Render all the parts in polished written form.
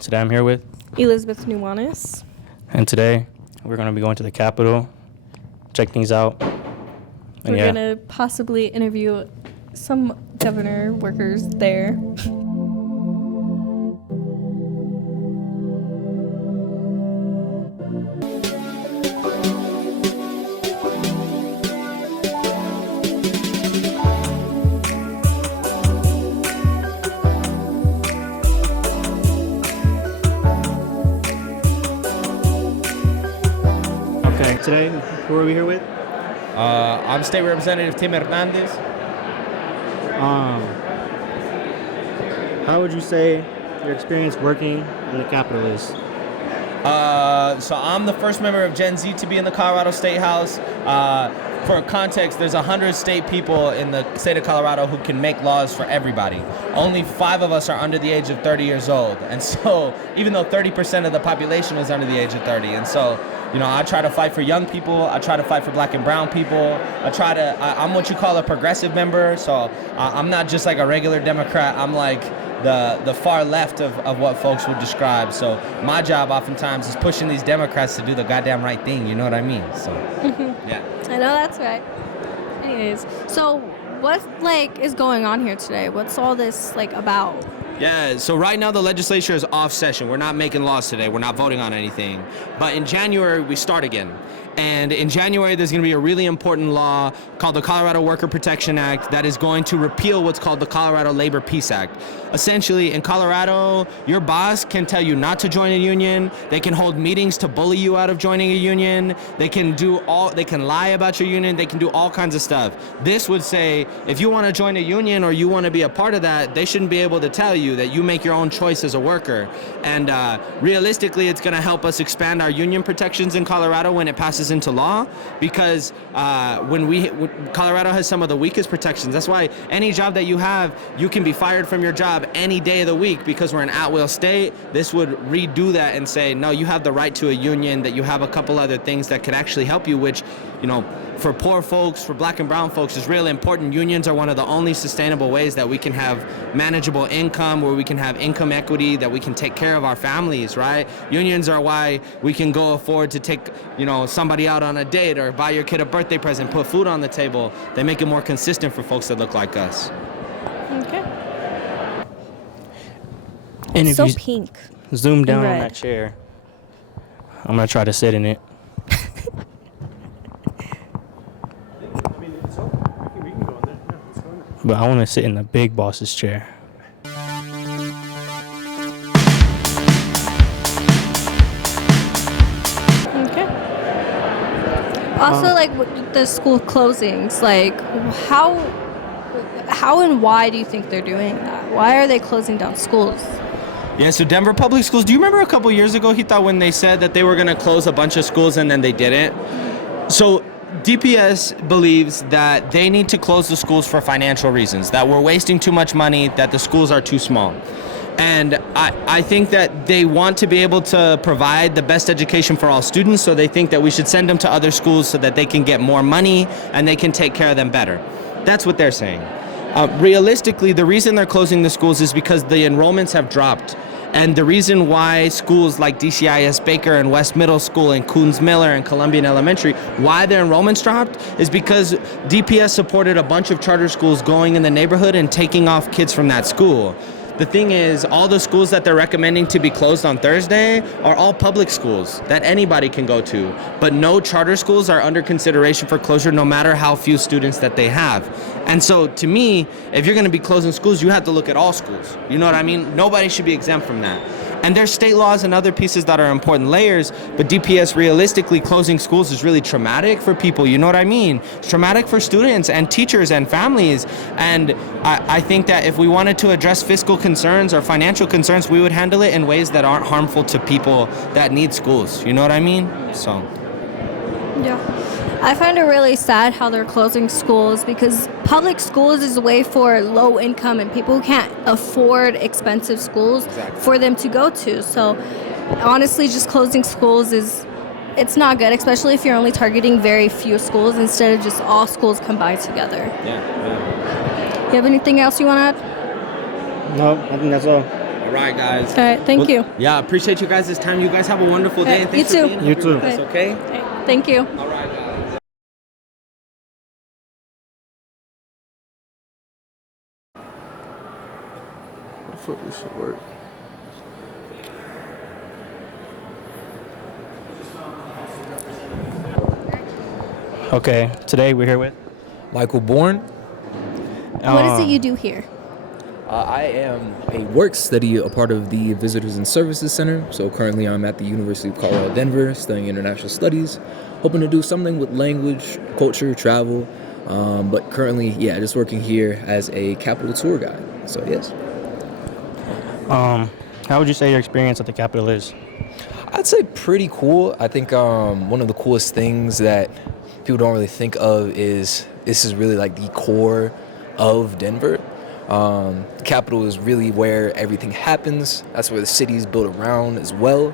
Today I'm here with Elizabeth Nuanes. And today we're going to be going to the Capitol, check things out. We're going to possibly interview some governor workers there. Okay, today, who are we here with? I'm State Representative Tim Hernandez. How would you say your experience working in the Capitol is? So I'm the first member of Gen Z to be in the Colorado State House. For context, there's 100 state people in the state of Colorado who can make laws for everybody. Only 5 of us are under the age of 30 years old. And so even though 30% of the population is under the age of 30. And so, I try to fight for young people. I try to fight for black and brown people. I'm what you call a progressive member. So I'm not just like a regular Democrat. I'm like the far left of what folks would describe. So my job oftentimes is pushing these Democrats to do the goddamn right thing. You know what I mean? So, yeah. I know that's right. Anyways, so what is going on here today? What's all this about? Yeah, so right now the legislature is off session. We're not making laws today. We're not voting on anything. But in January, we start again. And in January, there's going to be a really important law called the Colorado Worker Protection Act that is going to repeal what's called the Colorado Labor Peace Act. Essentially, in Colorado, your boss can tell you not to join a union. They can hold meetings to bully you out of joining a union. They can lie about your union. They can do all kinds of stuff. This would say, if you want to join a union or you want to be a part of that, they shouldn't be able to tell you that you make your own choice as a worker. And realistically, it's going to help us expand our union protections in Colorado when it passes into law, because Colorado has some of the weakest protections. That's why any job that you have, you can be fired from your job any day of the week, because we're an at-will state. This would redo that and say, no, you have the right to a union, that you have a couple other things that could actually help you, which, for poor folks, for black and brown folks, is really important. Unions are one of the only sustainable ways that we can have manageable income, where we can have income equity, that we can take care of our families, right? Unions are why we can go afford to take, somebody out on a date or buy your kid a birthday present, put food on the table. They make it more consistent for folks that look like us. Okay. And if so you pink. Zoom down red. on that chair. I'm going to try to sit in it. But I want to sit in the big boss's chair. Okay. Also, with the school closings, how and why do you think they're doing that? Why are they closing down schools? Yeah, so Denver Public Schools, do you remember a couple years ago, he thought when they said that they were going to close a bunch of schools and then they didn't? So DPS believes that they need to close the schools for financial reasons, that we're wasting too much money, that the schools are too small. And I think that they want to be able to provide the best education for all students, so they think that we should send them to other schools so that they can get more money and they can take care of them better. That's what they're saying. Realistically, the reason they're closing the schools is because the enrollments have dropped. And the reason why schools like DCIS Baker and West Middle School and Coons Miller and Columbian Elementary, why their enrollments dropped is because DPS supported a bunch of charter schools going in the neighborhood and taking off kids from that school. The thing is, all the schools that they're recommending to be closed on Thursday are all public schools that anybody can go to. But no charter schools are under consideration for closure, no matter how few students that they have. And so to me, if you're going to be closing schools, you have to look at all schools. You know what I mean? Nobody should be exempt from that. And there's state laws and other pieces that are important layers, but DPS realistically closing schools is really traumatic for people. You know what I mean? It's traumatic for students and teachers and families. And I think that if we wanted to address fiscal concerns or financial concerns, we would handle it in ways that aren't harmful to people that need schools. You know what I mean? So. Yeah. I find it really sad how they're closing schools, because public schools is a way for low income and people who can't afford expensive schools for them to go to. So honestly, just closing schools it's not good, especially if you're only targeting very few schools instead of just all schools combined together. Yeah. You have anything else you want to add? No, I think that's all. All All right, guys. All right, thank you. Yeah, appreciate you guys' time. You guys have a wonderful day. And you thanks too. for being You here too. with us, okay? All right, thank you. All right, guys. What the fuck this should work? Okay, today we're here with. Michael Bourne. What is it you do here? I am a work study, a part of the Visitors and Services Center. So currently I'm at the University of Colorado, Denver, studying international studies, hoping to do something with language, culture, travel. But currently, yeah, just working here as a Capitol tour guide. So yes. How would you say your experience at the Capitol is? I'd say pretty cool. I think one of the coolest things that people don't really think of is this is really like the core of Denver. The Capitol is really where everything happens. That's where the city is built around as well.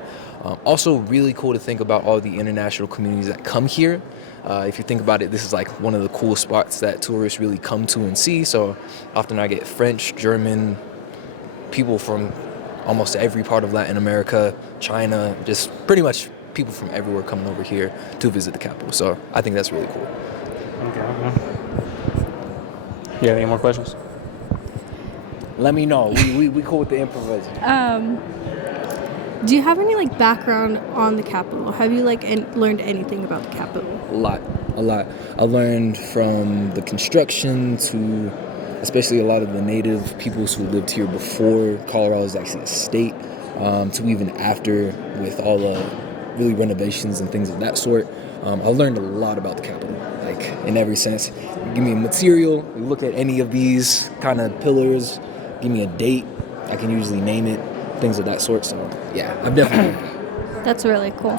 Also really cool to think about all the international communities that come here. If you think about it, this is like one of the cool spots that tourists really come to and see. So often I get French, German, people from almost every part of Latin America, China, just pretty much people from everywhere coming over here to visit the Capitol. So I think that's really cool. Okay. You have any more questions? Let me know. We cool with the improvising. Do you have any like background on the Capitol? Have you like learned anything about the Capitol? A lot. I learned from the construction to especially a lot of the native peoples who lived here before Colorado was actually a state, to even after with all the really renovations and things of that sort. I learned a lot about the Capitol, like in every sense. Give me a material, you look at any of these kind of pillars, give me a date, I can usually name it, things of that sort. So yeah, I've definitely learned that. That's really cool.